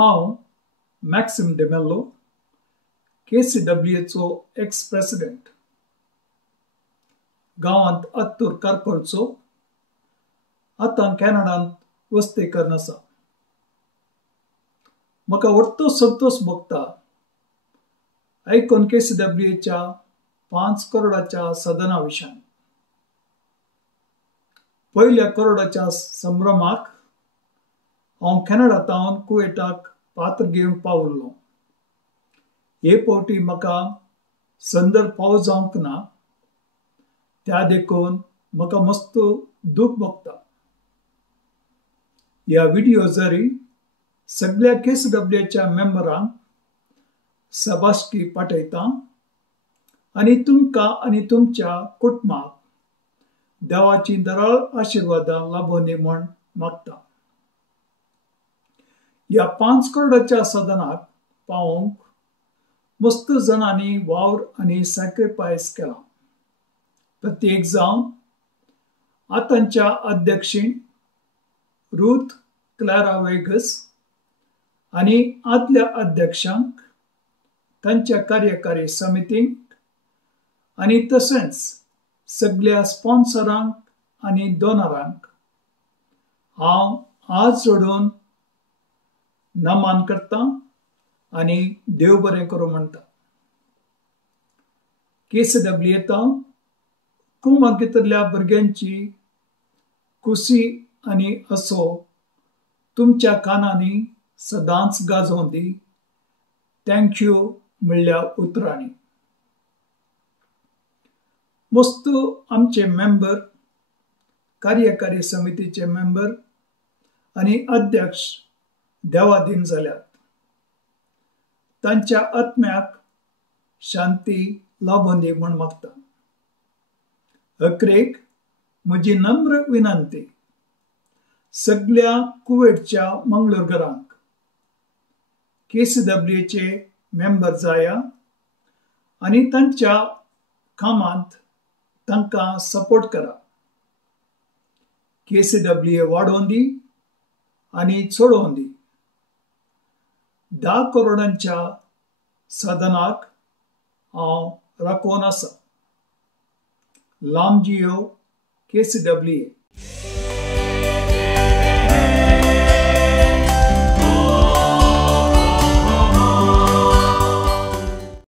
हांव मॅक्सिम डेमेल्लो, KCWAचो एक्स प्रेसिडेंट. गांवांत आत्तूर कारकोळचो, आतां कॅनडांत वस्तेकरण आसा. म्हाका व्हडतो संतोष भोगता आयकून KCWAच्या 5 करोडाच्या सदना विशां. पयल्या करोडाच्या संभ्रमाक हांव कॅनडांतावन कुवेटाक पात्र घेवन पावल्लों. हे फावटी म्हाका संदर पावस जावंक ना, त्या देखून म्हाका मस्त दूख भोगता. ह्या व्हिडिओ जरी सगळ्या KCWAच्या मेंबरांक शाबासकी पाठयता आनी तुमकां आनी तुमच्या कुटुंबाक देवाची दराळ आशिर्वादां लाभूं दी म्हूण मागता. ह्या 5 करोडाच्या सदनाक पावोवंक मस्त जाणांनी वावर आनी सॅक्रिफायस केला. प्रत्येक जावन आतांच्या अध्यक्षीण रुथ क्लॅरा वेगस आनी आदल्या अध्यक्षांक, तांच्या कार्यकारी समितींक आनी तशेंच सगळ्या स्पॉन्सरांक आनी डोनरांक हांव हात जोडून नमन करतां आनी देव बरें करूं म्हणटा. KCWAंत कुमागीतल्या भुरग्यांची खुशी आनी हसो तुमच्या कानांनी सदांच गाजोवं दी. थँक्यू म्हणल्या उतरांनी. मस्त आमचे मेंबर, कार्यकारी समितीचे मेंबर आनी अध्यक्ष देवाधीन जाल्यात. तांच्या आत्म्याक शांती लाभूं दी म्हूण मागता. अखेरेक म्हजी नम्र विनंती सगळ्या कुवेटच्या मंगळूरकारांक KCWAचे मेंबर जाया आनी तांच्या कामांत तांकां सपोर्ट करा. KCWA वाडोवन दी आनी चडोवन दी. 10 करोडांच्या सदनाक हांव राखोवन आसा. लांब जियो KCWA.